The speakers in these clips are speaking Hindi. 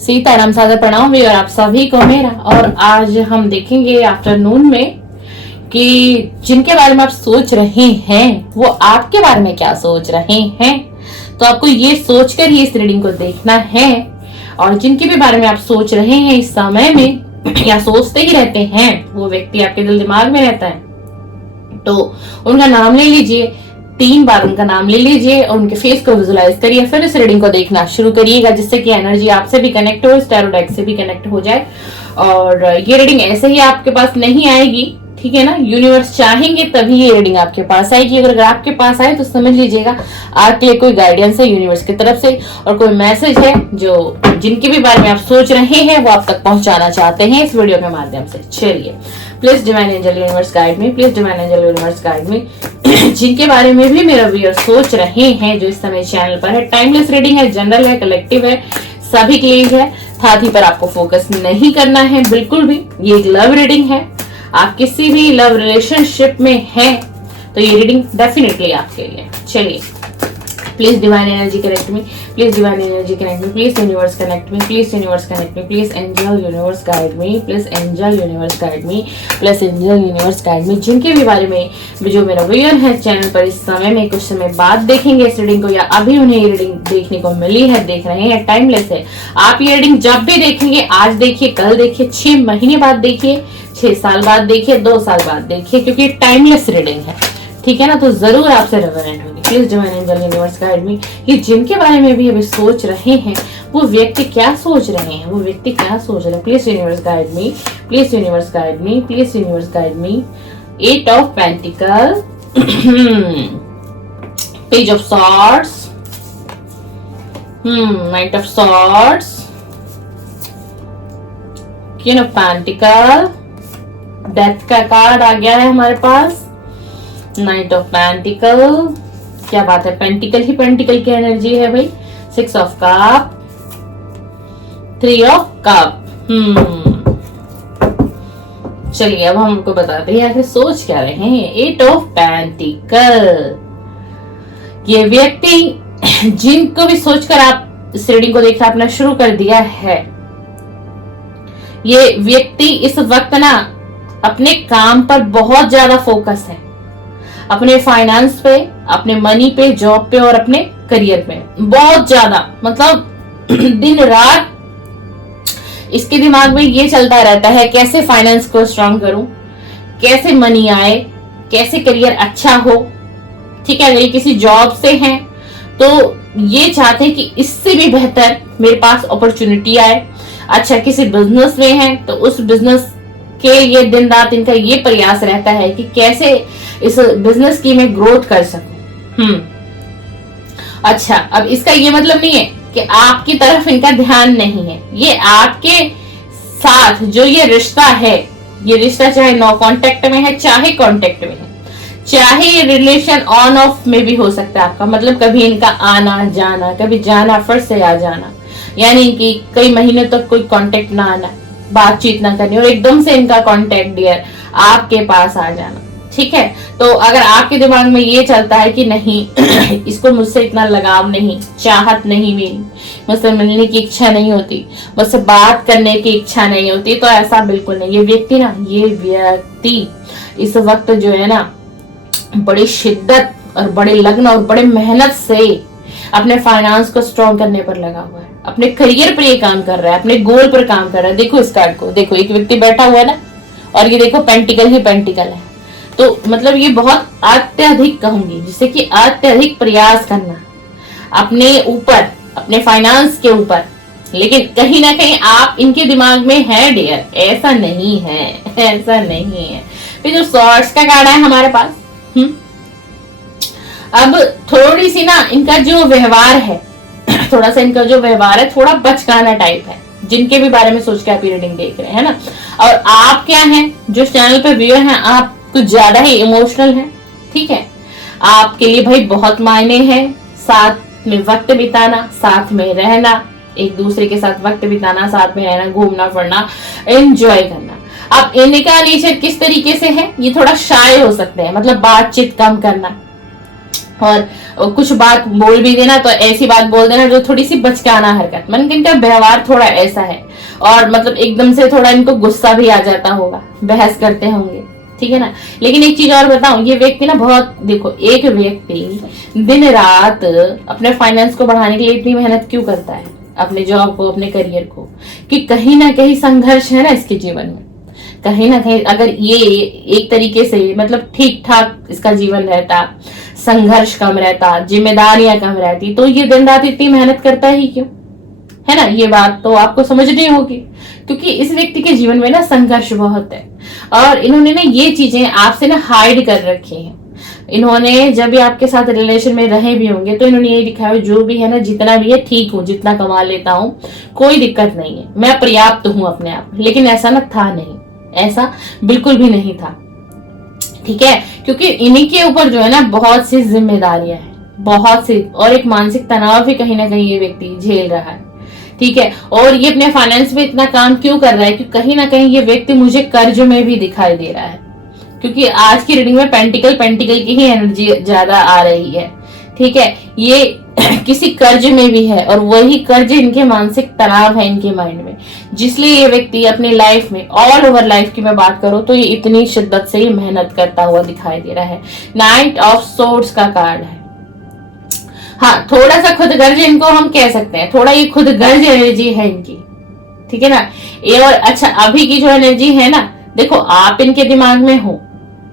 सीताराम सादर प्रणाम भी और आप सभी को मेरा। और आज हम देखेंगे आफ्टरनून में कि जिनके बारे में आप सोच रहे हैं वो आपके बारे में क्या सोच रहे हैं। तो आपको ये सोचकर ही इस रीडिंग को देखना है। और जिनके भी बारे में आप सोच रहे हैं इस समय में या सोचते ही रहते हैं, वो व्यक्ति आपके दिल दिमाग में रहता है, तो उनका नाम ले लीजिए। 3 बार उनका नाम ले लीजिए और उनके फेस को विजुलाइज करिए, फिर इस रीडिंग को देखना शुरू करिएगा, जिससे कि एनर्जी आपसे भी कनेक्ट हो, टैरो डेक से भी कनेक्ट हो जाए। और ये रीडिंग ऐसे ही आपके पास नहीं आएगी, ठीक है ना। यूनिवर्स चाहेंगे तभी ये रीडिंग आपके पास आएगी। अगर आपके पास आए तो समझ लीजिएगा आपके लिए कोई गाइडेंस है यूनिवर्स की तरफ से, और कोई मैसेज है जो जिनके भी बारे में आप सोच रहे हैं वो आप तक पहुंचाना चाहते हैं इस वीडियो के माध्यम से। चलिए, please divine angel universe guide me, please divine angel universe guide me. जिनके बारे में भी मेरा व्यूअर सोच रहे हैं, जो इस समय चैनल पर है। टाइमलेस रीडिंग है, जनरल है, कलेक्टिव है, सभी के लिए है। साथ ही पर आपको फोकस नहीं करना है बिल्कुल भी। ये एक लव रीडिंग है। आप किसी भी लव रिलेशनशिप में हैं तो ये रीडिंग डेफिनेटली आपके लिए। चलिए, please divine energy connect me, please divine energy connect me, please universe connect me, please universe connect me, please angel universe guide me, please angel universe guide me, please angel universe guide me. जिनके भी बारे में जो मेरा व्यूअर है चैनल पर इस समय में कुछ समय बाद देखेंगे इस रीडिंग को, या अभी उन्हें ये रीडिंग देखने को मिली है, देख रहे हैं, टाइमलेस है। आप ये रीडिंग जब भी देखेंगे, आज देखिए, कल देखिए, 6 महीने बाद देखिए, 6 साल बाद देखिए, 2 साल बाद देखिए, क्योंकि टाइमलेस रीडिंग है, ठीक है ना। तो जरूर आपसे रेवेनेंट होगी। Please divine angel universe guide me. ये जिनके बारे में भी अभी सोच रहे हैं वो व्यक्ति क्या सोच रहे हैं, वो व्यक्ति क्या सोच रहे हैं। Please universe guide me, please universe guide me, please universe guide me. 8 of pentacle, page of swords, night of swords, queen of pentacle, death का कार्ड आ गया है हमारे पास, नाइट ऑफ पेंटिकल। क्या बात है, पेंटिकल ही पेंटिकल की एनर्जी है भाई। 6 ऑफ कप, 3 ऑफ कप। चलिए, अब हम आपको बताते हैं आखिर सोच क्या रहे हैं। 8 ऑफ पेंटिकल। ये व्यक्ति जिनको भी सोचकर आप इस रीडिंग को देखना अपना शुरू कर दिया है, ये व्यक्ति इस वक्त ना अपने काम पर बहुत ज्यादा फोकस है, अपने फाइनेंस पे, अपने मनी पे, जॉब पे और अपने करियर पे बहुत ज्यादा। मतलब दिन रात इसके दिमाग में ये चलता रहता है, कैसे फाइनेंस को स्ट्रांग करूं, कैसे मनी आए, कैसे करियर अच्छा हो, ठीक है। अगर ये किसी जॉब से हैं तो ये चाहते हैं कि इससे भी बेहतर मेरे पास अपॉर्चुनिटी आए। अच्छा, किसी बिजनेस में है तो उस बिजनेस के लिए दिन रात इनका ये प्रयास रहता है कि कैसे इस बिजनेस की मैं ग्रोथ कर सकूं। अच्छा, अब इसका ये मतलब नहीं है कि आपकी तरफ इनका ध्यान नहीं है। ये आपके साथ जो ये रिश्ता है, ये रिश्ता चाहे नो कांटेक्ट में है, चाहे कांटेक्ट में है, चाहे ये रिलेशन ऑन ऑफ में भी हो सकता है आपका। मतलब कभी इनका आना जाना, कभी जाना फिर से आ जाना, यानी कि कई महीने तक कोई कांटेक्ट ना आना, बातचीत ना करनी, और एकदम से इनका कांटेक्ट डियर आपके पास आ जाना, ठीक है। तो अगर आपके दिमाग में ये चलता है कि नहीं इसको मुझसे इतना लगाव नहीं, चाहत नहीं, मेरी मुझसे मिलने की इच्छा नहीं होती, मुझसे बात करने की इच्छा नहीं होती, तो ऐसा बिल्कुल नहीं। ये व्यक्ति इस वक्त जो है ना बड़ी शिद्दत और बड़े लगन और बड़े मेहनत से अपने फाइनेंस को स्ट्रॉन्ग करने पर लगा हुआ है, अपने करियर पर ये काम कर रहा है, अपने गोल पर काम कर रहा है। देखो इस कार्ड को, देखो एक व्यक्ति बैठा हुआ है ना, और ये देखो पेंटिकल ही पेंटिकल है। तो मतलब ये बहुत अत्यधिक कहूंगी, जिससे कि अत्यधिक प्रयास करना अपने ऊपर, अपने फाइनेंस के ऊपर। लेकिन कहीं ना कहीं आप इनके दिमाग में है डियर, ऐसा नहीं है, ऐसा नहीं है। फिर जो सॉर्ड्स का कार्ड है हमारे पास, अब थोड़ी सी ना इनका जो व्यवहार है, थोड़ा सा इनका जो व्यवहार है थोड़ा बचकाना टाइप है। जिनके भी बारे में सोच के आप रीडिंग देख रहे हैं ना, और आप क्या हैं, जो चैनल पे व्यूअर हैं, आप कुछ ज्यादा ही इमोशनल हैं, ठीक है। आपके लिए भाई बहुत मायने हैं साथ में वक्त बिताना, साथ में रहना, एक दूसरे के साथ वक्त बिताना, साथ में रहना, घूमना फिरना, एंजॉय करना। अब इनका नेचर किस तरीके से है, ये थोड़ा शाय हो सकते हैं, मतलब बातचीत कम करना, और कुछ बात बोल भी देना तो ऐसी बात बोल देना जो थोड़ी सी बचकाना हरकत, मतलब इनका व्यवहार थोड़ा ऐसा है। और मतलब एकदम से थोड़ा इनको गुस्सा भी आ जाता होगा, बहस करते होंगे, ठीक है ना। लेकिन एक चीज और बताऊं, ये व्यक्ति ना बहुत, देखो एक व्यक्ति दिन रात अपने फाइनेंस को बढ़ाने के लिए इतनी मेहनत क्यों करता है, अपने जॉब को, अपने करियर को, कि कहीं ना कहीं संघर्ष है ना इसके जीवन में। कहीं ना कहीं अगर ये एक तरीके से मतलब ठीक ठाक इसका जीवन रहता, संघर्ष कम रहता, जिम्मेदारियां कम रहती, तो ये दिन रात इतनी मेहनत करता ही क्यों, है ना। ये बात तो आपको समझनी होगी, क्योंकि इस व्यक्ति के जीवन में ना संघर्ष बहुत है। और इन्होंने ना ये चीजें आपसे ना हाइड कर रखी हैं। इन्होंने जब भी आपके साथ रिलेशन में रहे भी होंगे तो इन्होंने ये दिखाया जो भी है ना, जितना भी है ठीक हूँ, जितना कमा लेता हूँ कोई दिक्कत नहीं है, मैं पर्याप्त हूँ अपने आप। लेकिन ऐसा ना था नहीं, ऐसा बिल्कुल भी नहीं था, ठीक है। क्योंकि इन्हीं के ऊपर जो है ना बहुत सी जिम्मेदारियां हैं, बहुत सी, और एक मानसिक तनाव भी कहीं ना कहीं ये व्यक्ति झेल रहा है, ठीक है। और ये अपने फाइनेंस में इतना काम क्यों कर रहा है, क्योंकि कहीं ना कहीं ये व्यक्ति मुझे कर्ज में भी दिखाई दे रहा है, क्योंकि आज की रीडिंग में पेंटिकल की ही एनर्जी ज्यादा आ रही है, ठीक है। ये किसी कर्ज में भी है, और वही कर्ज इनके मानसिक तनाव है इनके माइंड में, जिसलिए ये व्यक्ति अपनी लाइफ में, ऑल ओवर लाइफ की मैं बात करूं तो ये इतनी शिद्दत से ही मेहनत करता हुआ दिखाई दे रहा है। नाइट ऑफ सोर्ड्स का कार्ड है। हाँ, थोड़ा सा खुद गर्ज इनको हम कह सकते हैं, थोड़ा ये खुद गर्ज एनर्जी है इनकी, ठीक है ना। ये और अच्छा अभी की जो एनर्जी है ना, देखो आप इनके दिमाग में हो,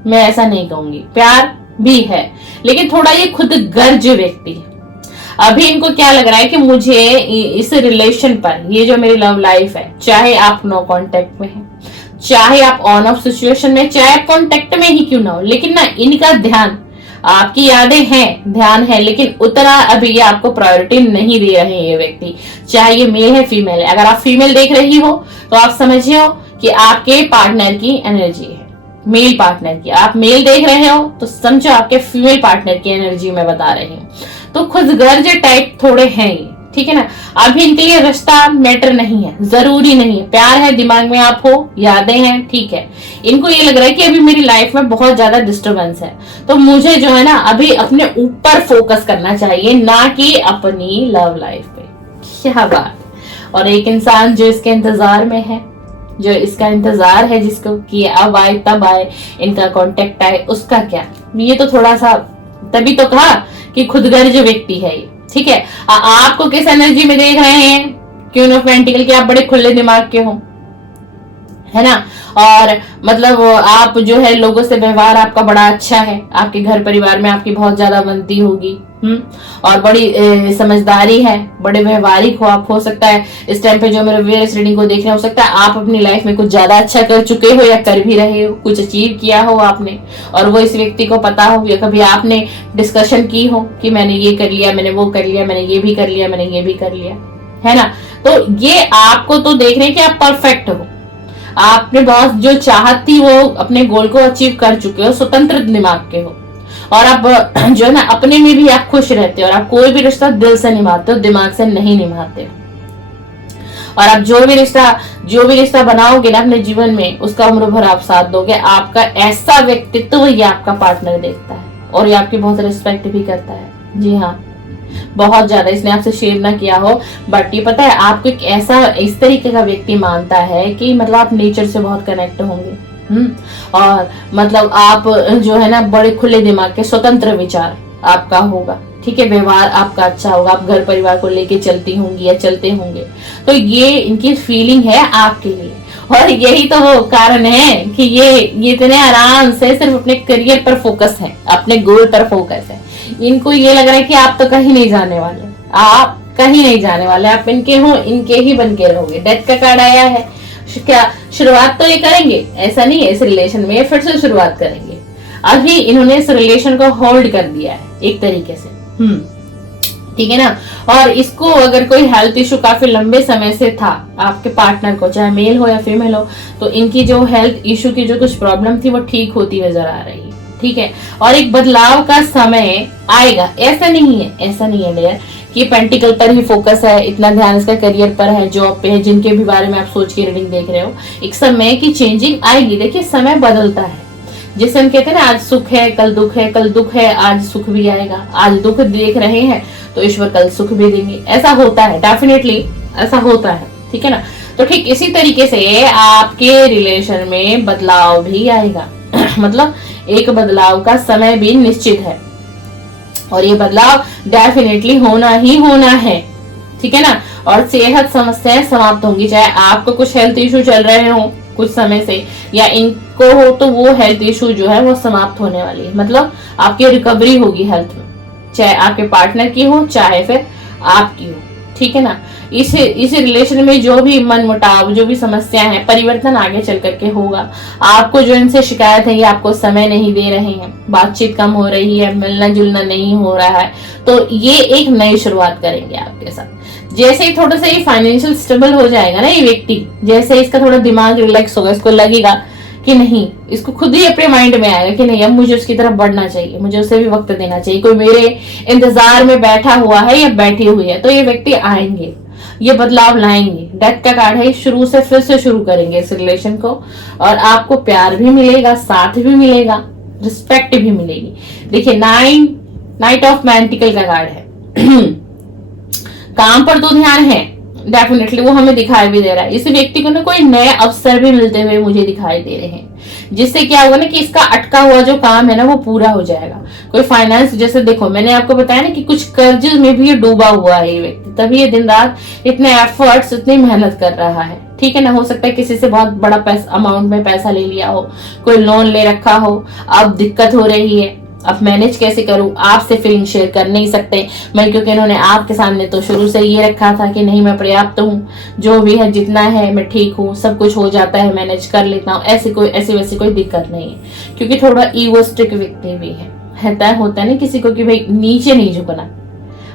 मैं ऐसा नहीं कहूंगी, प्यार भी है, लेकिन थोड़ा ये खुद गर्ज व्यक्ति है। अभी इनको क्या लग रहा है कि मुझे इस रिलेशन पर, ये जो मेरी लव लाइफ है, चाहे आप नो कांटेक्ट में हैं, चाहे आप ऑन ऑफ सिचुएशन में, चाहे आप कांटेक्ट में ही क्यों ना हो, लेकिन ना इनका ध्यान, आपकी यादें हैं, ध्यान है, लेकिन उतना अभी ये आपको प्रायोरिटी नहीं दे रहे हैं ये व्यक्ति, चाहे ये मेल है फीमेल है। अगर आप फीमेल देख रही हो तो आप समझिए कि आपके पार्टनर की एनर्जी है, मेल पार्टनर की। आप मेल देख रहे हो तो समझो आपके फीमेल पार्टनर की एनर्जी में बता रही हूँ। तो खुद गर्ज टाइप थोड़े हैं ये, ठीक है ना। अभी इनके लिए रिश्ता मैटर नहीं है, जरूरी नहीं है, प्यार है, दिमाग में आप हो, यादें हैं, ठीक है। इनको ये लग रहा है कि अभी मेरी लाइफ में बहुत ज्यादा डिस्टरबेंस है, तो मुझे जो है ना अभी अपने ऊपर फोकस करना चाहिए, ना कि अपनी लव लाइफ पे। क्या बात। और एक इंसान जो इसके इंतजार में है, जो इसका इंतजार है जिसको कि अब आए तब आए, इनका कांटेक्ट आए, उसका क्या। ये तो थोड़ा सा, तभी तो कहा कि खुदगर्ज व्यक्ति है ये, ठीक है। आपको किस एनर्जी में देख रहे हैं, क्वीन ऑफ पेंटिकल की, आप बड़े खुले दिमाग के हो, है ना। और मतलब आप जो है लोगों से व्यवहार आपका बड़ा अच्छा है, आपके घर परिवार में आपकी बहुत ज्यादा बनती होगी, और बड़ी समझदारी है, बड़े व्यवहारिक हो आप। हो सकता है इस टाइम पे जो मेरे व्यूअर्स रीडिंग को देख रहे हैं, हो सकता है आप अपनी लाइफ में कुछ ज्यादा अच्छा कर चुके हो या कर भी रहे हो, कुछ अचीव किया हो आपने, और वो इस व्यक्ति को पता हो, या कभी आपने डिस्कशन की हो कि मैंने ये कर लिया, मैंने वो कर लिया, मैंने ये भी कर लिया, मैंने ये भी कर लिया, है ना। तो ये आपको तो देख रहे हैं कि आप परफेक्ट हो, आपने बहुत जो चाहत थी वो अपने गोल को अचीव कर चुके हो, स्वतंत्र दिमाग के हो, और आप जो है ना अपने में भी आप खुश रहते हो, और आप कोई भी रिश्ता दिल से निभाते हो, दिमाग से नहीं निभाते हो। और आप जो भी रिश्ता बनाओगे ना अपने जीवन में, उसका उम्र भर आप साथ दोगे। आपका ऐसा व्यक्तित्व ये आपका पार्टनर देखता है, और ये आपकी बहुत रिस्पेक्ट भी करता है। जी हाँ, बहुत ज्यादा। इसने आपसे शेयर ना किया हो, बट ये पता है आपको एक ऐसा इस तरीके का व्यक्ति मानता है कि मतलब आप नेचर से बहुत कनेक्ट होंगे, और मतलब आप जो है ना बड़े खुले दिमाग के, स्वतंत्र विचार आपका होगा, ठीक है। व्यवहार आपका अच्छा होगा, आप घर परिवार को लेके चलती होंगी या चलते होंगे। तो ये इनकी फीलिंग है आपके लिए, और यही तो वो कारण है कि ये इतने आराम से सिर्फ अपने करियर पर फोकस है, अपने गोल पर फोकस है। इनको ये लग रहा है कि आप तो कहीं नहीं जाने वाले, आप कहीं नहीं जाने वाले, आप इनके हो, इनके ही बन के रहोगे। डेथ का कार्ड आया है, क्या शुरुआत तो ये करेंगे, ऐसा नहीं है इस रिलेशन में फिर से शुरुआत करेंगे। अभी इन्होंने इस रिलेशन को होल्ड कर दिया है एक तरीके से, ठीक है ना। और इसको अगर कोई हेल्थ इशू काफी लंबे समय से था आपके पार्टनर को, चाहे मेल हो या फीमेल हो, तो इनकी जो हेल्थ इशू की जो कुछ प्रॉब्लम थी वो ठीक होती नजर आ रही है, ठीक है। और एक बदलाव का समय आएगा। ऐसा नहीं है डियर कि पेंटिकल पर ही फोकस है, इतना ध्यान इसका करियर पर है, जॉब पे है, जिनके भी बारे में आप सोच के रीडिंग देख रहे हो। एक समय की चेंजिंग आएगी। देखिए समय बदलता है, जैसे हम कहते हैं ना, आज सुख है कल दुख है, कल दुख है आज सुख भी आएगा, आज दुख देख रहे हैं तो ईश्वर कल सुख भी देंगे। ऐसा होता है, डेफिनेटली ऐसा होता है, ठीक है ना। तो ठीक इसी तरीके से आपके रिलेशन में बदलाव भी आएगा मतलब एक बदलाव का समय भी निश्चित है और ये बदलाव डेफिनेटली होना ही होना है, ठीक है ना। और सेहत समस्याएं समाप्त होंगी, चाहे आपको कुछ हेल्थ इशू चल रहे हो कुछ समय से या इनको हो, तो वो हेल्थ इशू जो है वो समाप्त होने वाली है। मतलब आपकी रिकवरी होगी हेल्थ में, चाहे आपके पार्टनर की हो चाहे फिर आपकी हो, ठीक है ना। इस रिलेशन में जो भी मनमुटाव, जो भी समस्या है, परिवर्तन आगे चल करके होगा। आपको जो इनसे शिकायत है ये आपको समय नहीं दे रहे हैं, बातचीत कम हो रही है, मिलना जुलना नहीं हो रहा है, तो ये एक नई शुरुआत करेंगे आपके साथ। जैसे ही थोड़ा सा ये फाइनेंशियल स्टेबल हो जाएगा ना ये व्यक्ति, जैसे इसका थोड़ा दिमाग रिलैक्स होगा, इसको लगेगा कि नहीं, इसको खुद ही अपने माइंड में आएगा कि नहीं अब मुझे उसकी तरफ बढ़ना चाहिए, मुझे उसे भी वक्त देना चाहिए, कोई मेरे इंतजार में बैठा हुआ है या बैठी हुई है, तो ये व्यक्ति आएंगे, ये बदलाव लाएंगे। डेथ का कार्ड है, शुरू से फिर से शुरू करेंगे इस रिलेशन को और आपको प्यार भी मिलेगा, साथ भी मिलेगा, रिस्पेक्ट भी मिलेगी। देखिए नाइट ऑफ मैंटिकल का कार्ड है काम पर तो ध्यान है डेफिनेटली, वो हमें दिखाई भी दे रहा है। इस व्यक्ति को ना कोई नए अवसर भी मिलते हुए मुझे दिखाई दे रहे हैं, जिससे क्या होगा ना कि इसका अटका हुआ जो काम है ना वो पूरा हो जाएगा। कोई फाइनेंस, जैसे देखो मैंने आपको बताया ना कि कुछ कर्ज में भी ये डूबा हुआ है ये व्यक्ति, तभी ये दिन रात इतने एफर्ट्स, इतनी मेहनत कर रहा है, ठीक है ना। हो सकता है किसी से बहुत बड़ा अमाउंट में पैसा ले लिया हो, कोई लोन ले रखा हो, अब दिक्कत हो रही है, अब मैनेज कैसे करूं, आपसे फीलिंग शेयर कर नहीं सकते मैं, क्योंकि इन्होंने आपके सामने तो शुरू से ये रखा था कि नहीं मैं पर्याप्त हूँ, जो भी है जितना है मैं ठीक हूँ, सब कुछ हो जाता है, मैनेज कर लेता हूँ, ऐसी वैसी कोई दिक्कत नहीं है। क्योंकि थोड़ा ईगोस्टिक व्यक्ति भी है, तय होता है ना किसी को कि भाई नीचे नहीं झुकना,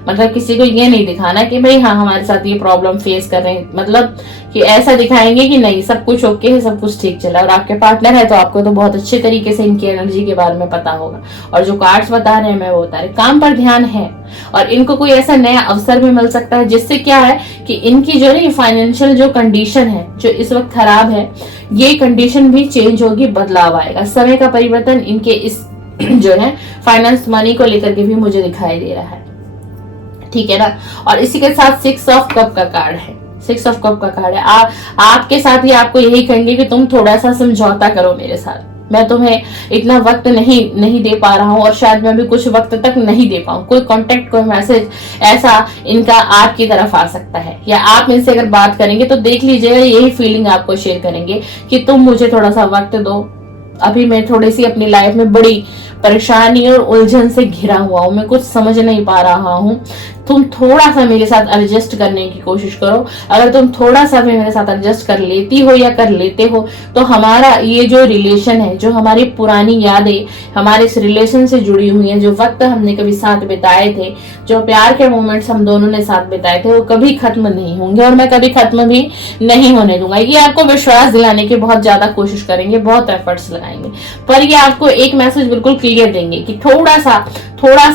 मतलब किसी को ये नहीं दिखाना कि भाई हाँ हमारे साथ ये प्रॉब्लम फेस कर रहे हैं, मतलब कि ऐसा दिखाएंगे कि नहीं सब कुछ ओके है, सब कुछ ठीक चला। और आपके पार्टनर है तो आपको तो बहुत अच्छे तरीके से इनकी एनर्जी के बारे में पता होगा, और जो कार्ड्स बता रहे हैं मैं वो बता रहे, काम पर ध्यान है और इनको कोई ऐसा नया अवसर भी मिल सकता है, जिससे क्या है कि इनकी जो है फाइनेंशियल जो कंडीशन है जो इस वक्त खराब है, ये कंडीशन भी चेंज होगी, बदलाव आएगा, समय का परिवर्तन इनके इस जो है फाइनेंस मनी को लेकर के भी मुझे दिखाई दे रहा है, ठीक है ना। और इसी के साथ 6 ऑफ कप का कार्ड है, 6 ऑफ कप का कार्ड है। आपके साथ ही आपको यही कहेंगे कि तुम थोड़ा सा समझौता करो मेरे साथ, मैं तुम्हें इतना वक्त नहीं दे पा रहा हूँ और शायद मैं भी कुछ वक्त तक नहीं दे पाऊँ। कोई कांटेक्ट, कोई मैसेज ऐसा इनका आपकी तरफ आ सकता है, या आप इनसे अगर बात करेंगे तो देख लीजिएगा यही फीलिंग आपको शेयर करेंगे कि तुम मुझे थोड़ा सा वक्त दो, अभी मैं थोड़ी सी अपनी लाइफ में बड़ी परेशानी और उलझन से घिरा हुआ हूँ, मैं कुछ समझ नहीं पा रहा हूँ, तुम थोड़ा सा मेरे साथ एडजस्ट करने की कोशिश करो। अगर तुम थोड़ा सा भी मेरे साथ एडजस्ट कर लेती हो या कर लेते हो तो हमारा ये जो रिलेशन है, जो हमारी पुरानी यादें हमारे इस रिलेशन से जुड़ी हुई हैं, जो वक्त हमने कभी साथ बिताए थे, जो प्यार के मोमेंट्स हम दोनों ने साथ बिताए थे, वो कभी खत्म नहीं होंगे और मैं कभी खत्म भी नहीं होने दूंगा। ये आपको विश्वास दिलाने की बहुत ज्यादा कोशिश करेंगे, बहुत एफर्ट्स लगाएंगे, पर ये आपको एक मैसेज बिल्कुल क्लियर देंगे कि थोड़ा सा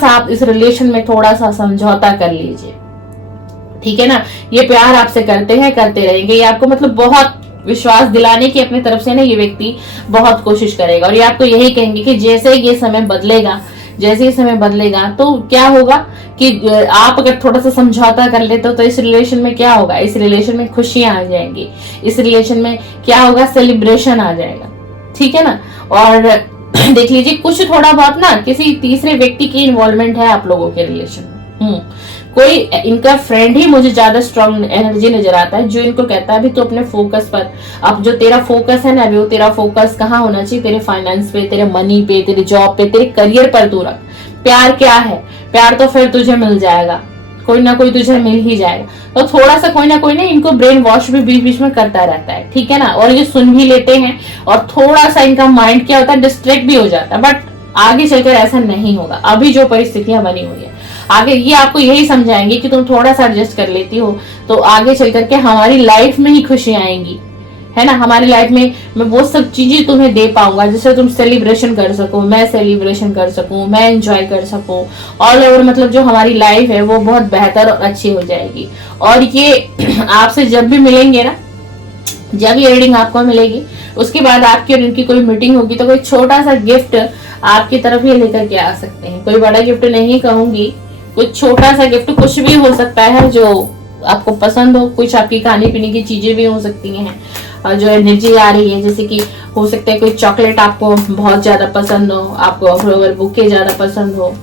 आप इस रिलेशन में थोड़ा सा समझौता कर लीजिए, ठीक है ना। ये प्यार आपसे करते हैं, करते रहेंगे, ये आपको मतलब बहुत विश्वास दिलाने की अपनी तरफ से ना ये व्यक्ति बहुत कोशिश करेगा। और ये आपको यही कहेंगे कि जैसे ये समय बदलेगा तो क्या होगा कि आप अगर थोड़ा सा समझौता कर लेते हो तो इस रिलेशन में क्या होगा, इस रिलेशन में खुशियां आ जाएंगी, इस रिलेशन में क्या होगा, सेलिब्रेशन आ जाएगा, ठीक है ना। और देख लीजिए कुछ थोड़ा बहुत ना किसी तीसरे व्यक्ति की इन्वॉल्वमेंट है आप लोगों के रिलेशन में, कोई इनका फ्रेंड ही मुझे ज्यादा स्ट्रॉन्ग एनर्जी नजर आता है, जो इनको कहता है अभी तो अपने फोकस पर, अब जो तेरा फोकस है ना अभी वो तेरा फोकस कहाँ होना चाहिए, तेरे फाइनेंस पे, तेरे मनी पे, तेरे जॉब पे, तेरे करियर पर तू रख। प्यार क्या है, प्यार तो फिर तुझे मिल जाएगा, कोई ना कोई तुझे मिल ही जाएगा। तो थोड़ा सा कोई ना इनको ब्रेन वॉश भी बीच बीच में करता रहता है, ठीक है ना। और ये सुन भी लेते हैं और थोड़ा सा इनका माइंड क्या होता है, डिस्ट्रैक्ट भी हो जाता है, बट आगे चलकर ऐसा नहीं होगा। अभी जो परिस्थितियां बनी हुई है आगे ये आपको यही समझाएंगे कि तुम थोड़ा सा एडजस्ट कर लेती हो तो आगे चल करके हमारी लाइफ में ही खुशियां आएंगी, है ना। हमारी लाइफ में मैं वो सब चीजें तुम्हें दे पाऊंगा जिससे तुम सेलिब्रेशन कर सको, मैं सेलिब्रेशन कर सकूं, मैं एंजॉय कर सकूं, ऑल ओवर मतलब जो हमारी लाइफ है वो बहुत बेहतर और अच्छी हो जाएगी। और ये आपसे जब भी मिलेंगे ना जब ये रीडिंग आपको मिलेगी उसके बाद आपकी और इनकी कोई मीटिंग होगी तो कोई छोटा सा गिफ्ट आपकी तरफ ये लेकर के आ सकते हैं। कोई बड़ा गिफ्ट नहीं कहूंगी, कुछ छोटा सा गिफ्ट, कुछ भी हो सकता है जो आपको पसंद हो, कुछ आपकी खाने पीने की चीजें भी हो सकती हैं। और जो एनर्जी आ रही है, जैसे कि हो सकता है कोई चॉकलेट आपको बहुत ज्यादा पसंद हो, आपको फ्लावर बुके ज्यादा पसंद हो,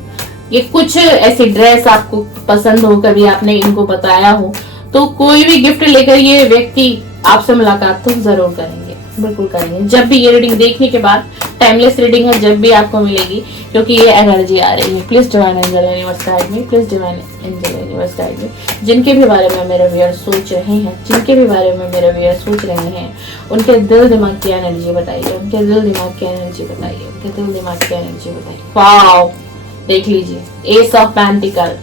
ये कुछ ऐसी ड्रेस आपको पसंद हो, कभी आपने इनको बताया हो, तो कोई भी गिफ्ट लेकर ये व्यक्ति आपसे मुलाकात तो जरूर करेंगे, बिल्कुल करेंगे। जब भी ये रीडिंग देखने के बाद, टाइमलेस रीडिंग है, जब भी आपको मिलेगी, क्योंकि ये एनर्जी आ रही है। Please divine angel universe guide me, please divine angel universe guide me. जिनके भी बारे में मेरे व्यूअर्स सोच रहे हैं, जिनके भी बारे में मेरे व्यूअर्स सोच रहे हैं, उनके दिल दिमाग की एनर्जी बताइए, उनके दिल दिमाग की एनर्जी बताइए, उनके दिल दिमाग की एनर्जी बताइए। वाओ, देख लीजिए, S of pentacle,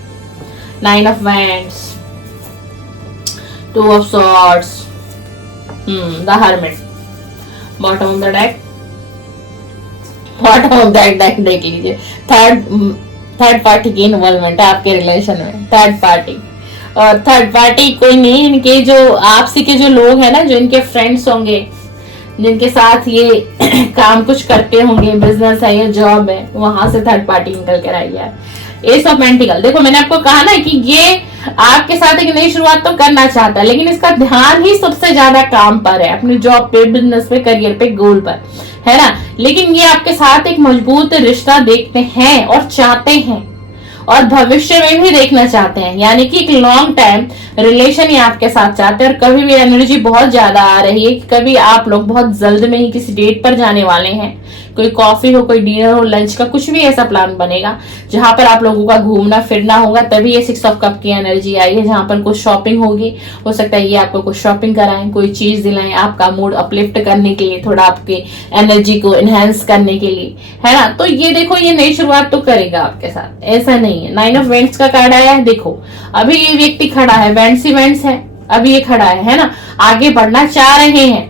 9 of wands, 2 of swords, the hermit, bottom of the deck, bottom of that deck देख लीजिए। थर्ड पार्टी की इन्वॉल्वमेंट है आपके रिलेशन में, थर्ड पार्टी। और थर्ड पार्टी कोई नहीं, इनके जो आपसी के जो लोग हैं ना, जो इनके फ्रेंड्स होंगे, जिनके साथ ये काम कुछ करते होंगे, बिजनेस है या जॉब है, वहां से थर्ड पार्टी निकल कर आई है। एस ऑफ पेंटिकल, देखो मैंने आपको कहा ना कि ये आपके साथ एक नई शुरुआत तो करना चाहता है, लेकिन इसका ध्यान ही सबसे ज्यादा काम पर है, अपनी जॉब पे, बिजनेस पे, करियर पे, गोल पर, है ना। लेकिन ये आपके साथ एक मजबूत रिश्ता देखते हैं और चाहते हैं, और भविष्य में भी देखना चाहते हैं, यानी कि एक लॉन्ग टाइम रिलेशन ये आपके साथ चाहते हैं। और कभी भी एनर्जी बहुत ज्यादा आ रही है कि कभी आप लोग बहुत जल्द में ही किसी डेट पर जाने वाले हैं, कोई कॉफी हो, कोई डिनर हो, लंच का कुछ भी ऐसा प्लान बनेगा जहां पर आप लोगों का घूमना फिरना होगा। तभी ये 6 ऑफ कप की एनर्जी आई है, जहां पर कुछ शॉपिंग होगी, हो सकता है ये आपको कुछ शॉपिंग कराएं, कोई चीज दिलाएं, आपका मूड अपलिफ्ट करने के लिए, थोड़ा आपके एनर्जी को एनहेंस करने के लिए, है ना। तो ये देखो, ये नई शुरुआत तो करेगा आपके साथ, ऐसा नहीं है। 9 ऑफ वेंट्स का कार्ड आया है, देखो अभी ये व्यक्ति खड़ा है, वेंट्स ही वेंट्स है, अभी ये खड़ा है ना, आगे बढ़ना चाह रहे हैं,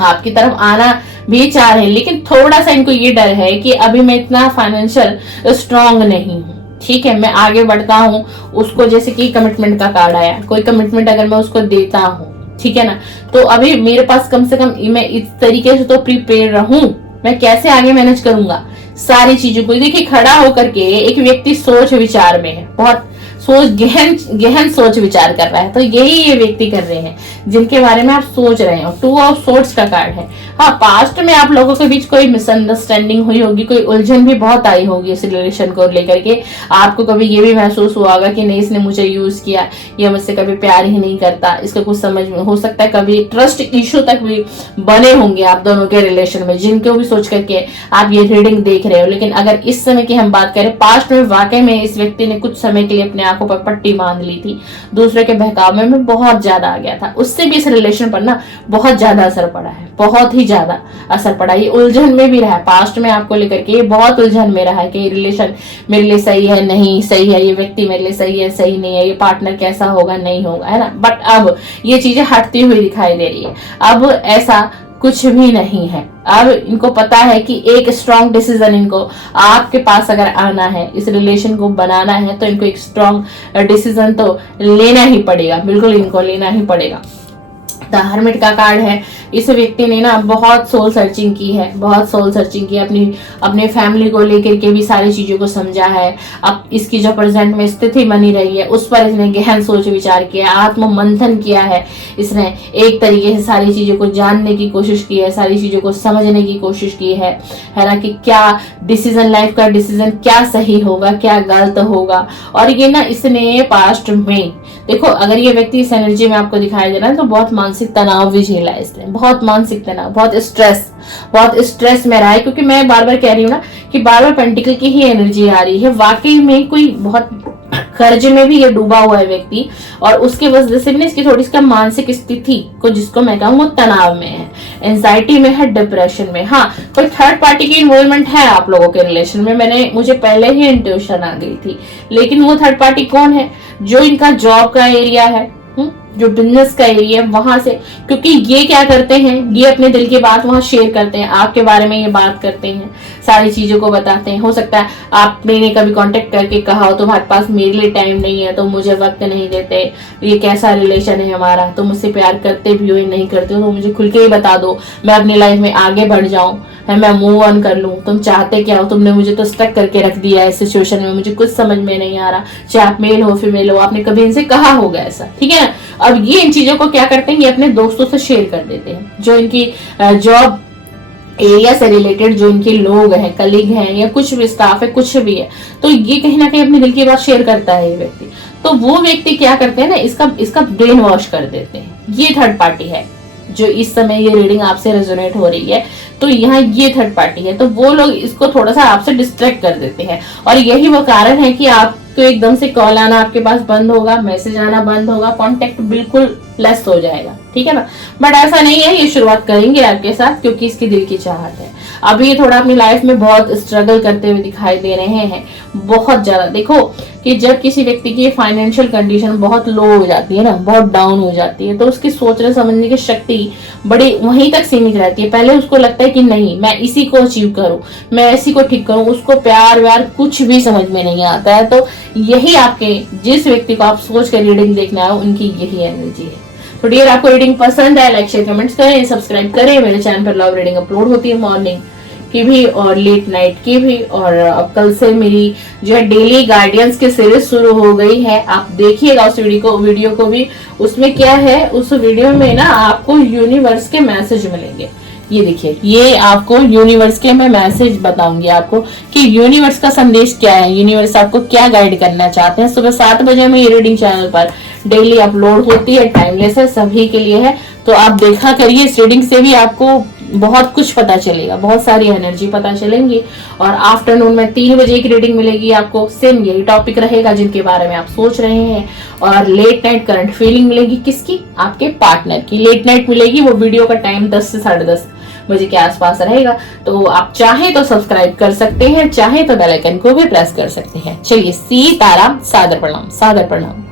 आपकी तरफ आना भी चाह रहे हैं, लेकिन थोड़ा सा इनको ये डर है कि अभी मैं इतना फाइनेंशियल स्ट्रांग नहीं हूँ, ठीक है, मैं आगे बढ़ता हूँ उसको, जैसे कि कमिटमेंट का कार्ड आया, कोई कमिटमेंट अगर मैं उसको देता हूँ, ठीक है ना, तो अभी मेरे पास कम से कम मैं इस तरीके से तो प्रिपेयर रहूं, मैं कैसे आगे मैनेज करूंगा सारी चीजों को। देखिए, खड़ा होकर के एक व्यक्ति सोच विचार में है, बहुत सोच, गहन सोच विचार कर रहा है, तो यही ये व्यक्ति कर रहे हैं जिनके बारे में आप सोच रहे हो। 2 ऑफ सोर्ड्स का कार्ड है। हाँ, पास्ट में आप लोगों के बीच कोई मिसअंडरस्टैंडिंग हुई होगी, कोई उलझन भी बहुत आई होगी इस रिलेशन को लेकर के। आपको कभी ये भी महसूस हुआ होगा कि नहीं, इसने मुझे यूज किया, ये मुझसे कभी प्यार ही नहीं करता, इसका कुछ समझ में, हो सकता है कभी ट्रस्ट इश्यू तक भी बने होंगे आप दोनों के रिलेशन में, जिनको भी सोच करके आप ये रीडिंग देख रहे हो। लेकिन अगर इस समय की हम बात करें, पास्ट में वाकई में इस व्यक्ति ने कुछ समय के लिए अपने आंखों पर पट्टी बांध ली थी, दूसरे के बहकाव में बहुत ज्यादा आ गया था, उससे भी इस रिलेशन पर ना बहुत ज्यादा असर पड़ा है, बहुत ही ज्यादा असर पड़ा। ये उलझन में भी रहा है, पास्ट में आपको लेकर के ये बहुत उलझन में रहा है कि ये रिलेशन मेरे लिए सही है, नहीं सही है, ये व्यक्ति मेरे लिए सही है, सही नहीं है, ये पार्टनर कैसा होगा, नहीं होगा, है ना। बट अब ये चीजें हटती हुई दिखाई दे रही है, अब ऐसा कुछ भी नहीं है। अब इनको पता है कि एक स्ट्रॉन्ग डिसीजन इनको आपके पास अगर आना है, इस रिलेशन को बनाना है, तो इनको एक स्ट्रॉन्ग डिसीजन तो लेना ही पड़ेगा, बिल्कुल इनको लेना ही पड़ेगा। द हर्मिट का कार्ड है। इस व्यक्ति ने ना बहुत सोल सर्चिंग की है, बहुत सोल सर्चिंग की, अपने फैमिली को लेकर के भी सारी चीजों को समझा है। अब इसकी जो प्रेजेंट में स्थिति बनी रही है उस पर इसने गहन सोच विचार किया, आत्म मंथन किया है, इसने एक तरीके से सारी चीजों को जानने की कोशिश की है, सारी चीजों को समझने की कोशिश की है ना, कि क्या डिसीजन, लाइफ का डिसीजन क्या सही होगा, क्या गलत होगा। और ये ना इसने पास्ट में, देखो अगर ये व्यक्ति इस एनर्जी में आपको दिखाई दे रहा है तो बहुत मानसिक तनाव भी झेला है इसने, बहुत मानसिक तनाव, बहुत स्ट्रेस में रहा है। क्योंकि मैं बार बार कह रही हूँ ना कि बार बार पेंटिकल की ही एनर्जी आ रही है, वाकई में कोई बहुत कर्ज में भी ये डूबा हुआ है व्यक्ति, और उसके वजह से भी इसकी थोड़ी सी मानसिक स्थिति को, जिसको मैं कहूँ, वो तनाव में है, एंजाइटी में है, डिप्रेशन में। हाँ, कोई थर्ड पार्टी की इन्वॉल्वमेंट है आप लोगों के रिलेशन में, मुझे पहले ही इंट्यूशन आ गई थी। लेकिन वो थर्ड पार्टी कौन है? जो इनका जॉब का एरिया है, जो बिजनेस का एरिया है वहां से, क्योंकि ये क्या करते हैं, ये अपने दिल की बात वहां शेयर करते हैं, आपके बारे में ये बात करते हैं, सारी चीजों को बताते हैं। हो सकता है आपने कभी कांटेक्ट करके कहा हो तुम्हारे पास मेरे लिए टाइम नहीं है, तुम मुझे वक्त नहीं देते, ये कैसा रिलेशन है हमारा, तुम मुझसे प्यार करते भी हो या नहीं करते हो तो मुझे खुल के ही बता दो, मैं अपनी लाइफ में आगे बढ़ जाऊं, है मैं मूव ऑन कर लूं, तुम चाहते क्या हो, तुमने मुझे तो स्टक करके रख दिया है इस सिचुएशन में, मुझे कुछ समझ में नहीं आ रहा। चाहे आप मेल हो फीमेल हो, आपने कभी इनसे कहा होगा ऐसा, ठीक है ना। अब ये इन चीजों को क्या करते हैं, ये अपने दोस्तों से शेयर कर देते हैं, जो इनकी जॉब एरिया से रिलेटेड जो इनके लोग हैं, कलीग हैं या कुछ भी स्टाफ है, कुछ भी है, तो ये कहीं ना कहीं अपने दिल की बात शेयर करता है ये व्यक्ति। तो वो व्यक्ति क्या करते हैं ना, इसका ब्रेन वॉश कर देते हैं। ये थर्ड पार्टी है जो इस समय ये रीडिंग आपसे रेजोनेट हो रही है, तो यहाँ ये थर्ड पार्टी है, तो वो लोग इसको थोड़ा सा आपसे डिस्ट्रैक्ट कर देते हैं। और यही वो कारण है कि आपको एकदम से कॉल आना आपके पास बंद होगा, मैसेज आना बंद होगा, कांटेक्ट बिल्कुल लेस हो जाएगा, ठीक है ना। बट ऐसा नहीं है, ये शुरुआत करेंगे आपके साथ क्योंकि इसकी दिल की चाहत है। अभी ये थोड़ा अपनी लाइफ में बहुत स्ट्रगल करते हुए दिखाई दे रहे हैं, बहुत ज्यादा। देखो कि जब किसी व्यक्ति की फाइनेंशियल कंडीशन बहुत लो हो जाती है ना, बहुत डाउन हो जाती है, तो उसकी सोचने समझने की शक्ति बड़ी वहीं तक सीमित रहती है। पहले उसको लगता है कि नहीं मैं इसी को अचीव करूं, मैं इसी को ठीक करूं, उसको प्यार व्यार कुछ भी समझ में नहीं आता है। तो यही आपके जिस व्यक्ति को आप सोच कर रीडिंग देखना है उनकी यही एनर्जी है। तो डियर, आपको रीडिंग पसंद है, लाइक शेयर कमेंट्स करें, सब्सक्राइब करें। मेरे चैनल पर लव रीडिंग अपलोड होती है मॉर्निंग की भी और लेट नाइट की भी। और अब कल से मेरी जो है डेली गाइडेंस की सीरीज शुरू हो गई है, आप देखिएगा उस वीडियो को भी। उसमें क्या है, उस वीडियो में ना आपको यूनिवर्स के मैसेज मिलेंगे। ये देखिए, ये आपको यूनिवर्स के मैं मैसेज बताऊंगी आपको कि यूनिवर्स का संदेश क्या है, यूनिवर्स आपको क्या गाइड करना चाहते हैं। सुबह 7 बजे में ये रीडिंग चैनल पर डेली अपलोड होती है, टाइमलेस है, सभी के लिए है। तो आप देखा करिए, इस रीडिंग से भी आपको बहुत कुछ पता चलेगा, बहुत सारी एनर्जी पता चलेंगी। और आफ्टरनून में 3 बजे की रीडिंग मिलेगी आपको, सेम यही टॉपिक रहेगा जिनके बारे में आप सोच रहे हैं। और लेट नाइट करंट फीलिंग मिलेगी, किसकी, आपके पार्टनर की लेट नाइट मिलेगी। वो वीडियो का टाइम 10 से 10:30 बजे के आसपास रहेगा। तो आप चाहे तो सब्सक्राइब कर सकते हैं, चाहे तो बेल आइकन को भी प्रेस कर सकते हैं। चलिए, सीताराम, सादर प्रणाम, सादर प्रणाम।